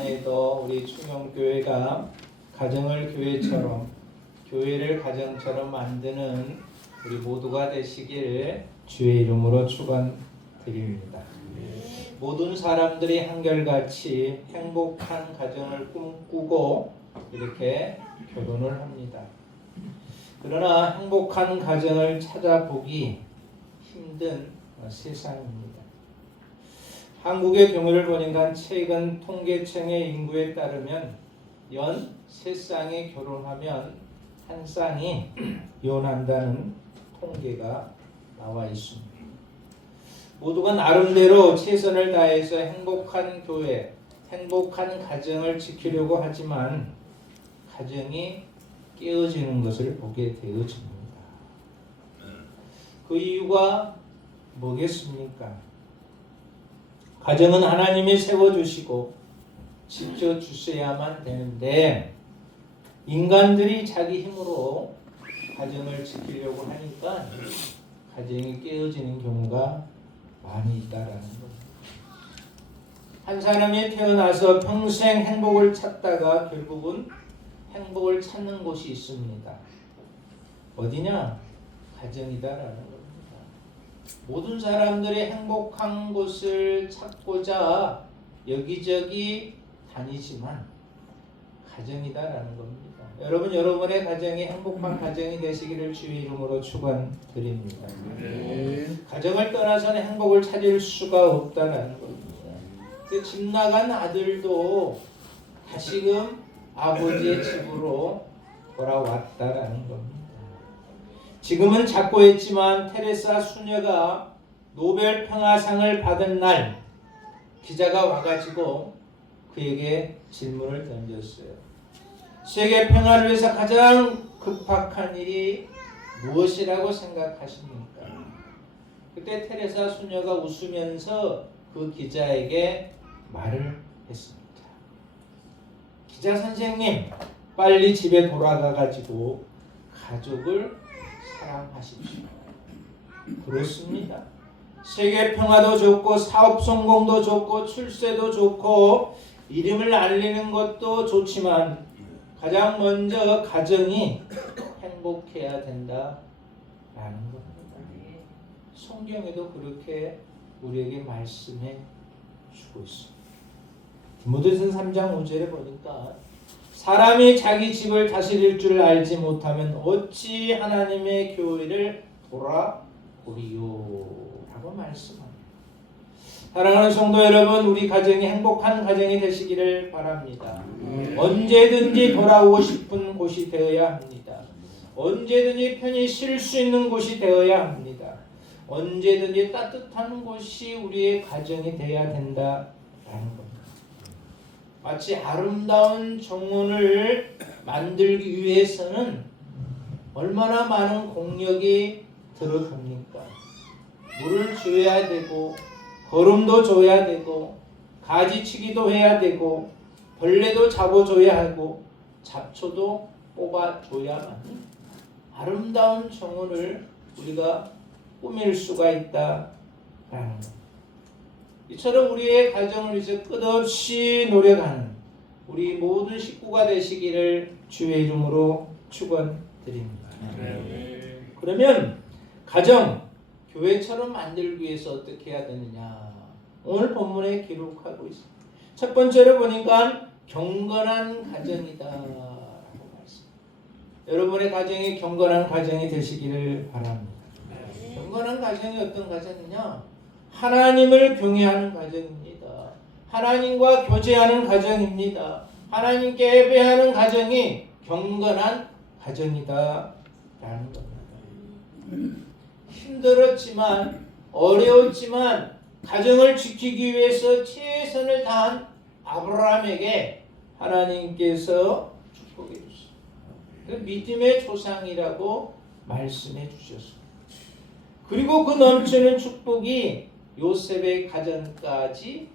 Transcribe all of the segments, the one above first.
에도 우리 충영교회가 가정을 교회처럼, 교회를 가정처럼 만드는 우리 모두가 되시길 주의 이름으로 축원드립니다. 모든 사람들이 한결같이 행복한 가정을 꿈꾸고 이렇게 결혼을 합니다. 그러나 행복한 가정을 찾아보기 힘든 세상입니다. 한국의 경우를 보니까 최근 통계청의 인구에 따르면 연 3쌍이 결혼하면 한 쌍이 이혼한다는 통계가 나와 있습니다. 모두가 나름대로 최선을 다해서 행복한 교회, 행복한 가정을 지키려고 하지만 가정이 깨어지는 것을 보게 되어집니다. 그 이유가 뭐겠습니까? 가정은 하나님이 세워주시고 지켜주셔야만 되는데 인간들이 자기 힘으로 가정을 지키려고 하니까 가정이 깨어지는 경우가 많이 있다라는 겁니다. 한 사람이 태어나서 평생 행복을 찾다가 결국은 행복을 찾는 곳이 있습니다. 어디냐? 가정이다라는 겁니다. 모든 사람들이 행복한 곳을 찾고자 여기저기 다니지만 가정이다라는 겁니다. 여러분의 가정이 행복한 가정이 되시기를 주의 이름으로 축원드립니다. 가정을 떠나서는 행복을 찾을 수가 없다라는 겁니다. 집 나간 아들도 다시금 아버지의 집으로 돌아왔다라는 겁니다. 지금은 작고 했지만 테레사 수녀가 노벨 평화상을 받은 날 기자가 와가지고 그에게 질문을 던졌어요. 세계 평화를 위해서 가장 급박한 일이 무엇이라고 생각하십니까? 그때 테레사 수녀가 웃으면서 그 기자에게 말을 했습니다. 기자 선생님, 빨리 집에 돌아가가지고 가족을 사랑하십시오. 그렇습니다. 세계 평화도 좋고 사업 성공도 좋고 출세도 좋고 이름을 알리는 것도 좋지만 가장 먼저 가정이 행복해야 된다라는 겁니다. 성경에도 그렇게 우리에게 말씀해 주고 있습니다. 디모데전서 3장 5절에 보니까 사람이 자기 집을 다스릴 줄 알지 못하면 어찌 하나님의 교회를 돌아보리요 라고 말씀합니다. 사랑하는 성도 여러분, 우리 가정이 행복한 가정이 되시기를 바랍니다. 언제든지 돌아오고 싶은 곳이 되어야 합니다. 언제든지 편히 쉴 수 있는 곳이 되어야 합니다. 언제든지 따뜻한 곳이 우리의 가정이 되어야 된다라는 겁니다. 마치 아름다운 정원을 만들기 위해서는 얼마나 많은 공력이 들어갑니까? 물을 줘야 되고 거름도 줘야 되고 가지치기도 해야 되고 벌레도 잡아줘야 하고 잡초도 뽑아줘야만 아름다운 정원을 우리가 꾸밀 수가 있다라는 것. 이처럼 우리의 가정을 위해서 끝없이 노력하는 우리 모든 식구가 되시기를 주의 이름으로 축원드립니다. 그러면 가정, 교회처럼 만들기 위해서 어떻게 해야 되느냐? 오늘 본문에 기록하고 있습니다. 첫 번째로 보니까 경건한 가정이다 라고 말씀. 여러분의 가정이 경건한 가정이 되시기를 바랍니다. 경건한 가정이 어떤 가정이냐? 하나님을 경외하는 가정입니다. 하나님과 교제하는 가정입니다. 하나님께 예배하는 가정이 경건한 가정이다 라는 겁니다. 힘들었지만 어려웠지만 가정을 지키기 위해서 최선을 다한 아브라함에게 하나님께서 축복해 주셨습니다. 믿음의 조상이라고 말씀해 주셨습니다. 그리고 그 넘치는 축복이 요셉의 가정까지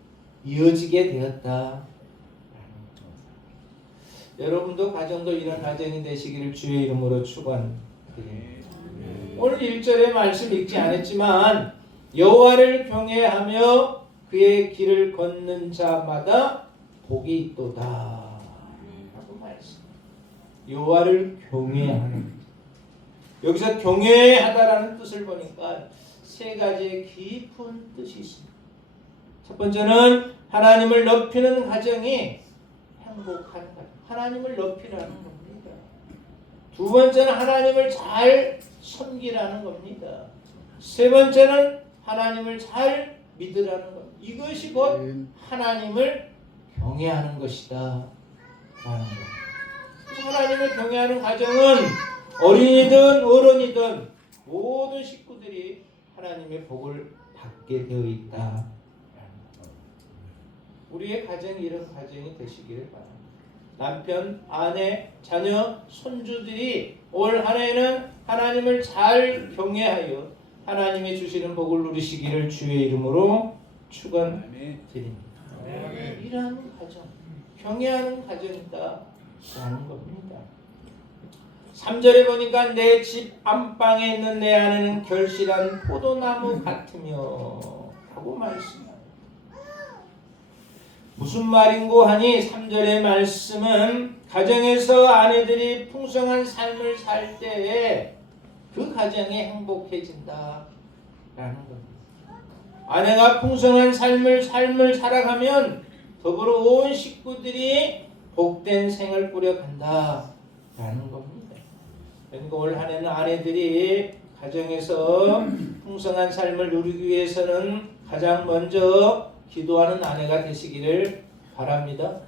이어지게 되었다. 여러분도 가정도 이런 가정이 되시기를 주의 이름으로 축원드립니다. 오늘 1절의 말씀 읽지 않았지만 여호와를 경외하며 그의 길을 걷는 자마다 복이 있도다 라고 말씀. 여호와를 경외하는, 여기서 경외하다라는 뜻을 보니까 세 가지의 깊은 뜻이 있습니다. 첫 번째는 하나님을 높이는 가정이 행복한 가정, 하나님을 높이라는 겁니다. 두 번째는 하나님을 잘 섬기라는 겁니다. 세 번째는 하나님을 잘 믿으라는 겁니다. 이것이 곧 하나님을 경외하는 것이다 라는 겁니다. 그래서 하나님을 경외하는 가정은 어린이든 어른이든 모든 식구들이 하나님의 복을 받게 되어 있다. 우리의 가정이 이런 가정이 되시기를 바랍니다. 남편, 아내, 자녀, 손주들이 올 한 해는 하나님을 잘 경외하여 하나님이 주시는 복을 누리시기를 주의 이름으로 축원드립니다. 이러한 가정, 경외하는 가정이다 라는 겁니다. 3절에 보니까 내 집 안방에 있는 내 아내는 결실한 포도나무 같으며 하고 말씀합니다. 무슨 말인고 하니 3절의 말씀은 가정에서 아내들이 풍성한 삶을 살 때에 그 가정이 행복해진다 라는 겁니다. 아내가 풍성한 삶을 살아가면 더불어 온 식구들이 복된 생을 꾸려간다 라는 겁니다. 그러니까 올 한 해는 아내들이 가정에서 풍성한 삶을 누리기 위해서는 가장 먼저 기도하는 아내가 되시기를 바랍니다.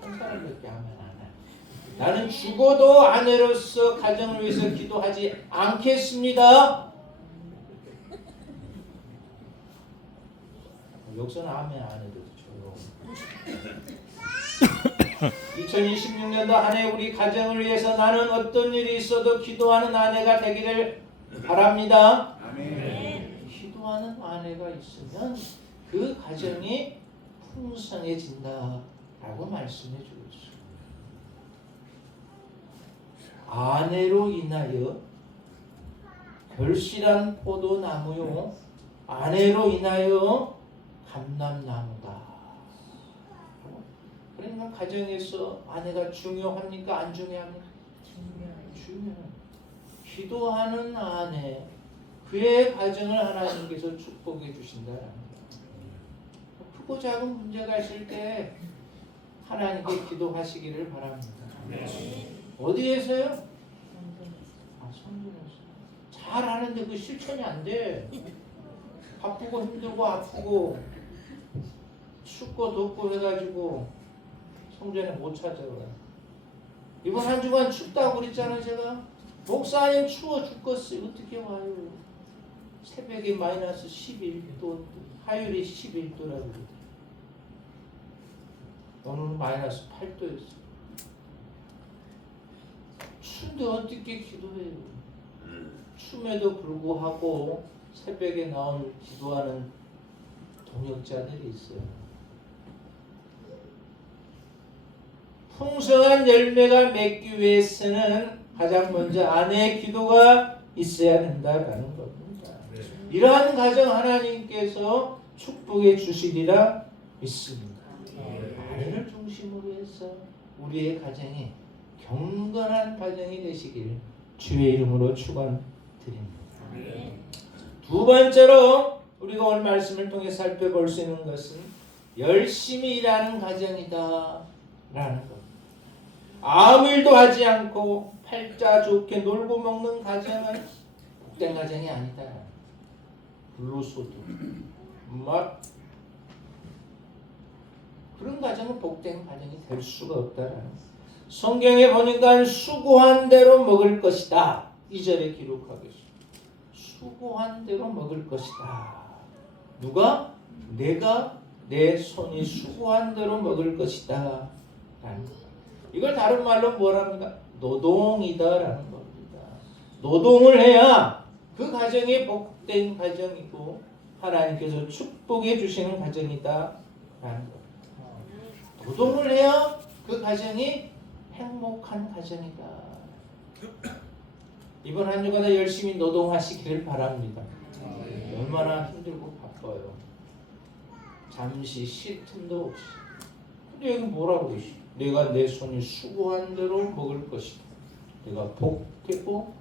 한 사람밖에 하면 안 해. 나는 죽어도 아내로서 가정을 위해서 기도하지 않겠습니다. 여기서는 아멘 안 해도 조용. 2026년도 한 해 우리 가정을 위해서 나는 어떤 일이 있어도 기도하는 아내가 되기를 바랍니다. 아멘. 기도하는 아내가 있으면 그 가정이 풍성해진다라고 말씀해 주고 있어요. 아내로 인하여 결실한 포도나무요, 아내로 인하여 감람나무다. 그러니까 가정에서 아내가 중요합니까? 안 중요합니까? 중요해요. 기도하는 아내, 그의 가정을 하나님께서 축복해 주신다라는 거예요. 크고 작은 문제가 있을 때 하나님께 기도하시기를 바랍니다. 어디에서요? 성전에서. 잘하는데 그 실천이 안 돼. 바쁘고 힘들고 아프고 춥고 덥고 해가지고 성전에 못 찾아와요. 이번 한 주간 춥다고 그랬잖아요. 제가 목사님 추워 죽겠어요. 어떻게 와요? 새벽에 마이너스 11도, 하율이 11도라고 그래요. 오늘은 마이너스 8도였어요. 추운데 어떻게 기도해요? 춤에도 불구하고 새벽에 나온 기도하는 동역자들이 있어요. 풍성한 열매가 맺기 위해서는 가장 먼저 아내의 기도가 있어야 된다라는 겁니다. 이러한 가정 하나님께서 축복해 주시리라 믿습니다. 아내를 중심으로 해서 우리의 가정이 경건한 가정이 되시길 주의 이름으로 축원드립니다. 두 번째로 우리가 오늘 말씀을 통해 살펴볼 수 있는 것은 열심히 일하는 가정이다 라는 겁니다. 아무 일도 하지 않고 팔자 좋게 놀고 먹는 가정은 복된 가정이 아니다. 불로소득 막 그런 가정은 복된 가정이 될 수가 없다라는 거예요. 성경에 보니까 수고한 대로 먹을 것이다. 2절에 기록하겠습니다. 수고한 대로 먹을 것이다. 누가? 내가 내 손이 수고한 대로 먹을 것이다 라는 거. 이걸 다른 말로 뭐랍니까? 노동이다라는 겁니다. 노동을 해야 그 가정이 복된 가정이고 하나님께서 축복해 주시는 가정이다라는 겁니다. 노동을 해야 그 가정이 행복한 가정이다. 이번 한 주간 다 열심히 노동하시기를 바랍니다. 얼마나 힘들고 바빠요. 잠시 쉴 틈도 없이. 근데 여기 뭐라고 그러시? 내가 내 손이 수고한 대로 먹을 것이다. 내가 복되고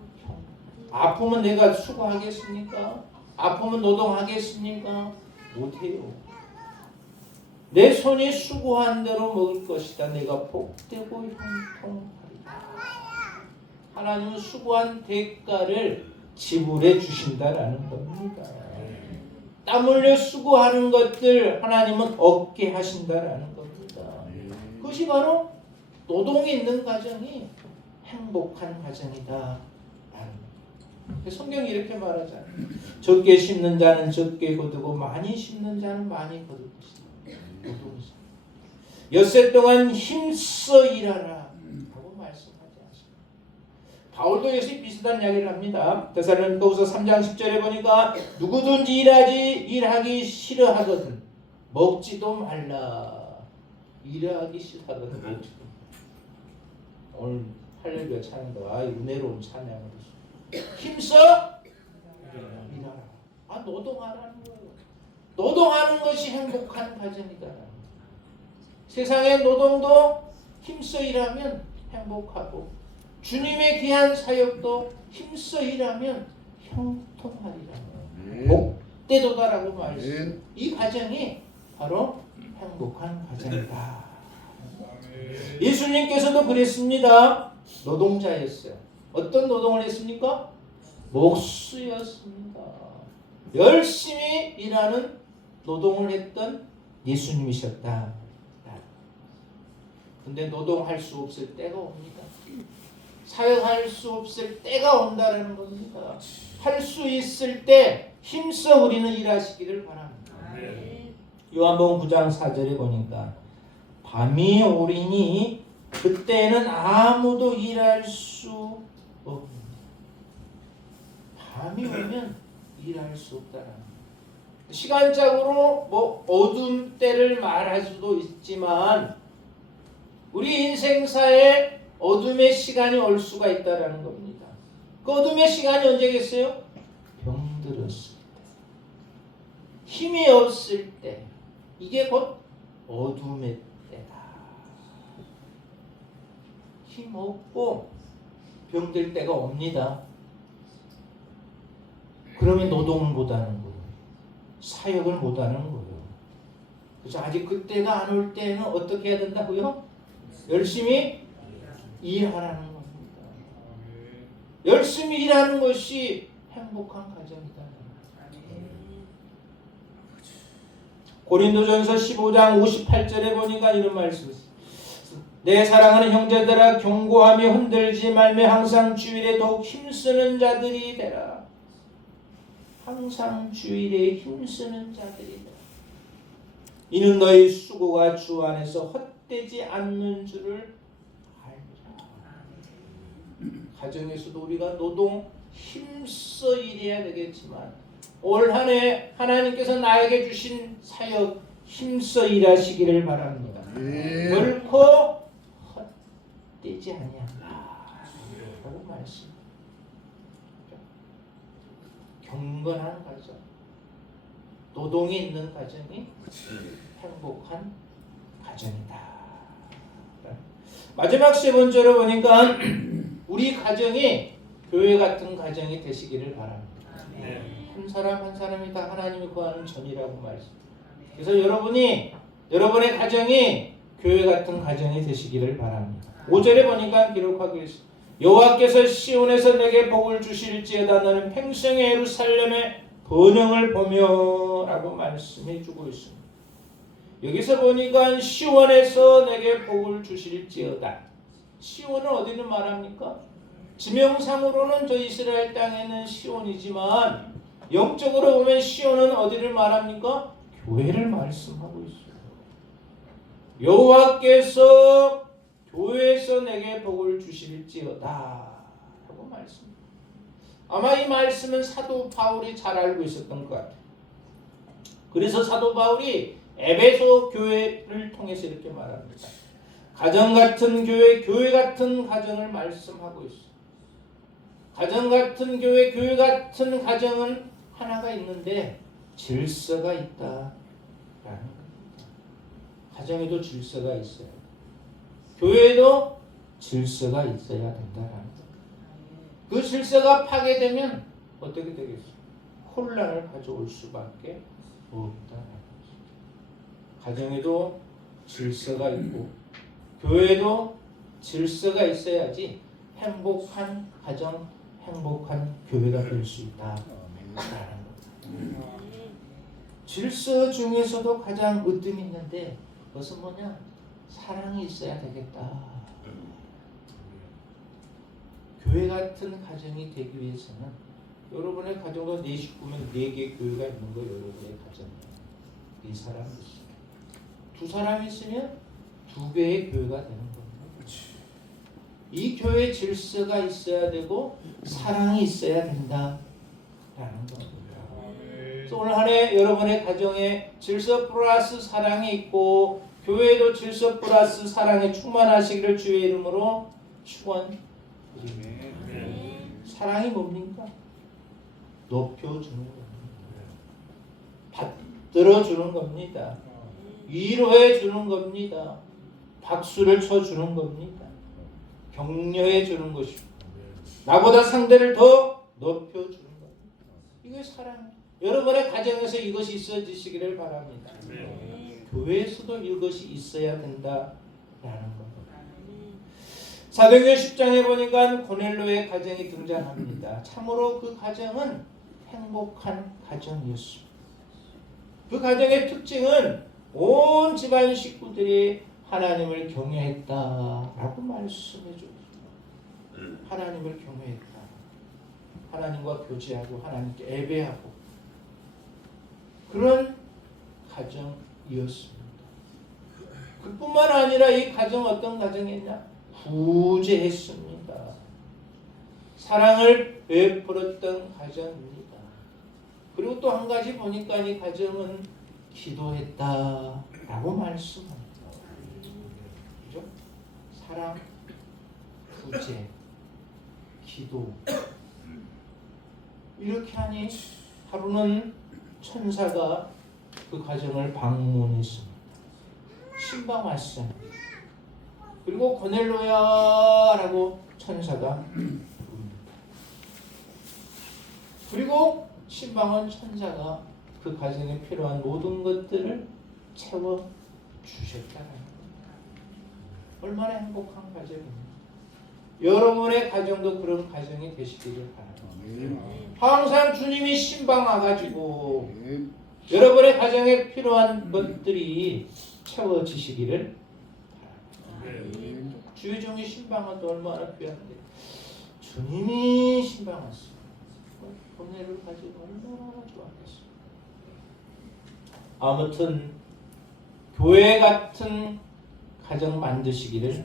아프면 내가 수고하겠습니까? 아프면 노동하겠습니까? 못해요. 내 손이 수고한 대로 먹을 것이다. 내가 복되고 형통하리라. 하나님은 수고한 대가를 지불해 주신다라는 겁니다. 땀 흘려 수고하는 것들 하나님은 얻게 하신다라는 겁니다. 그것이 바로 노동이 있는 가정이 행복한 가정이다. 성경이 이렇게 말하잖아요. 적게 심는 자는 적게 거두고 많이 심는 자는 많이 거둘 것이다. 엿새 동안 힘써 일하라 하고 말씀하지 않습니다. 바울도 역시 비슷한 이야기를 합니다. 데살로니가후서 3장 10절에 보니까 누구든지 일하기 싫어하거든 먹지도 말라. 일하기 싫어하거든 먹지도 말라. 오늘 할렐루야 찬양도 은혜로운 찬양을 힘써 일하라. 노동하라는 거예요. 노동하는 것이 행복한 가정이다. 세상의 노동도 힘써 일하면 행복하고 주님의 귀한 사역도 힘써 일하면 형통하리라. 복되도다라고 말했어요. 이 가정이 바로 행복한 가정이다. 예수님께서도 그랬습니다. 노동자였어요. 어떤 노동을 했습니까? 목수였습니다. 열심히 일하는 노동을 했던 예수님이셨다. 근데 노동할 수 없을 때가 옵니다. 사역할 수 없을 때가 온다는 겁니다. 할 수 있을 때 힘써 우리는 일하시기를 바랍니다. 요한복음 9장 4절에 보니까 밤이 오리니 그때는 아무도 일할 수 없습니다. 밤이 오면 일할 수 없다라는 거예요. 시간적으로 어두운 때를 말할 수도 있지만 우리 인생사에 어둠의 시간이 올 수가 있다라는 겁니다. 그 어둠의 시간이 언제겠어요? 병들었을 때, 힘이 없을 때, 이게 곧 어둠의 때다. 힘 없고 병들 때가 옵니다. 그러면 노동을 못하는 거예요. 사역을 못하는 거예요. 그래서 아직 그때가 안 올 때는 어떻게 해야 된다고요? 열심히 일하라는 겁니다. 열심히 일하는 것이 행복한 가정이다. 고린도전서 15장 58절에 보니까 이런 말씀이 있어요. 내 사랑하는 형제들아 경고하며 흔들지 말며 항상 주일에 더욱 힘쓰는 자들이 되라. 항상 주일에 힘쓰는 자들이 되라. 이는 너희 수고가 주 안에서 헛되지 않는 줄을 알리라. 가정에서도 우리가 노동 힘써 일해야 되겠지만 올 한 해 하나님께서 나에게 주신 사역 힘써 일하시기를 바랍니다. 결코 헛되지 아니한다 라고 말씀. 경건한 가정, 노동이 있는 가정이 행복한 가정이다. 마지막 세 번째로 보니까 우리 가정이 교회 같은 가정이 되시기를 바랍니다. 한 사람 한 사람이 다 하나님이 구하는 전이라고 말씀합니다. 그래서 여러분의 가정이 교회 같은 가정이 되시기를 바랍니다. 5절에 보니까 기록하고 있습니다. 여호와께서 시온에서 내게 복을 주실지어다 너는 평생의 예루살렘의 번영을 보며 라고 말씀해 주고 있습니다. 여기서 보니까 시온에서 내게 복을 주실지어다. 시온은 어디를 말합니까? 지명상으로는 저 이스라엘 땅에는 시온이지만 영적으로 보면 시온은 어디를 말합니까? 교회를 말씀하고 있어요. 여호와께서 교회에서 내게 복을 주실지어다 하고 말씀합니다. 아마 이 말씀은 사도 바울이 잘 알고 있었던 것 같아요. 그래서 사도 바울이 에베소 교회를 통해서 이렇게 말합니다. 가정 같은 교회, 교회 같은 가정을 말씀하고 있어요. 가정 같은 교회, 교회 같은 가정은 하나가 있는데 질서가 있다라는 거예요. 가정에도 질서가 있어요. 교회에도 질서가 있어야 된다라는 거. 그 질서가 파괴되면 어떻게 되겠어요? 혼란을 가져올 수밖에 없다라는 거죠. 가정에도 질서가 있고 교회에도 질서가 있어야지 행복한 가정, 행복한 교회가 될 수 있다라는 겁니다. 질서 중에서도 가장 으뜸이 있는데 그것은 뭐냐? 사랑이 있어야 되겠다. 교회 같은 가정이 되기 위해서는 여러분의 가정과 4 식구면 4개 교회가 있는 거 여러분의 가정이에요. 4사람이 있어요. 2사람이 있으면 2개의 교회가 되는 겁니다. 이 교회에 질서가 있어야 되고 사랑이 있어야 된다라는 겁니다. 그래서 오늘 한 해 여러분의 가정에 질서 플러스 사랑이 있고 교회에도 질서 플러스 사랑에 충만하시기를 주의 이름으로 축원드립니다. 사랑이 뭡니까? 높여주는 겁니다. 받들어주는 겁니다. 위로해주는 겁니다. 박수를 쳐주는 겁니다. 격려해주는 것이고 나보다 상대를 더 높여주는 겁니다. 이게 사랑. 여러분의 가정에서 이것이 있어지시기를 바랍니다. 교회에서도 이것이 있어야 된다라는 겁니다. 사도행전 10장에 보니까 고넬료의 가정이 등장합니다. 참으로 그 가정은 행복한 가정이었습니다. 그 가정의 특징은 온 집안 식구들이 하나님을 경외했다라고 말씀해 줬습니다. 하나님을 경외했다. 하나님과 교제하고 하나님께 예배하고 그런 가정이었습니다. 그뿐만 아니라 이 가정 어떤 가정이었냐? 구제했습니다. 사랑을 베풀었던 가정입니다. 그리고 또 한 가지 보니까 이 가정은 기도했다라고 말씀합니다. 그죠? 사랑, 구제, 기도 이렇게 하니 하루는 천사가 그 가정을 방문했습니다. 신방 왔어요. 그리고 고넬료야라고 천사가 부릅니다. 그리고 신방은 천사가 그 가정에 필요한 모든 것들을 채워 주셨다는 겁니다. 얼마나 행복한 가정입니까? 여러분의 가정도 그런 가정이 되시기를 바랍니다. 항상 주님이 신방 와가지고 여러분의 가정에 필요한 것들이 채워지시기를 바랍니다. 주의 종이 신방은 또 얼마나 귀한데 주님이 신방 왔습니다. 은혜를 가지고 얼마나 좋았겠습니까? 아무튼 교회 같은 가정 만드시기를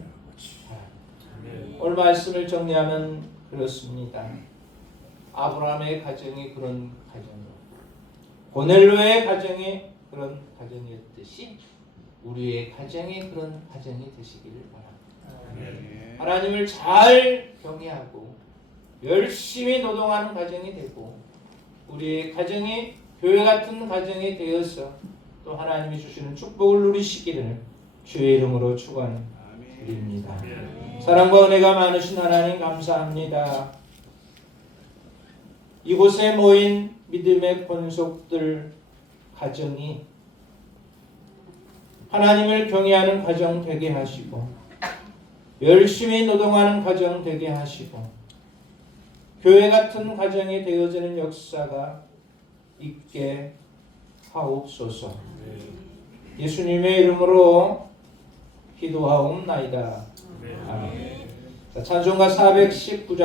바랍니다. 오늘 말씀을 정리하면 그렇습니다. 아브라함의 가정이 그런 가정이었고 고넬료의 가정이 그런 가정이었듯이 우리의 가정이 그런 가정이 되시기를 바랍니다. 하나님을 잘 경외하고 열심히 노동하는 가정이 되고 우리의 가정이 교회 같은 가정이 되어서 또 하나님이 주시는 축복을 누리시기를 주의 이름으로 축원드립니다. 사랑과 은혜가 많으신 하나님 감사합니다. 이곳에 모인 믿음의 권속들 가정이 하나님을 경외하는 가정 되게 하시고 열심히 노동하는 가정 되게 하시고 교회 같은 가정이 되어지는 역사가 있게 하옵소서. 예수님의 이름으로 기도하옵나이다. 아멘. 찬송가 419장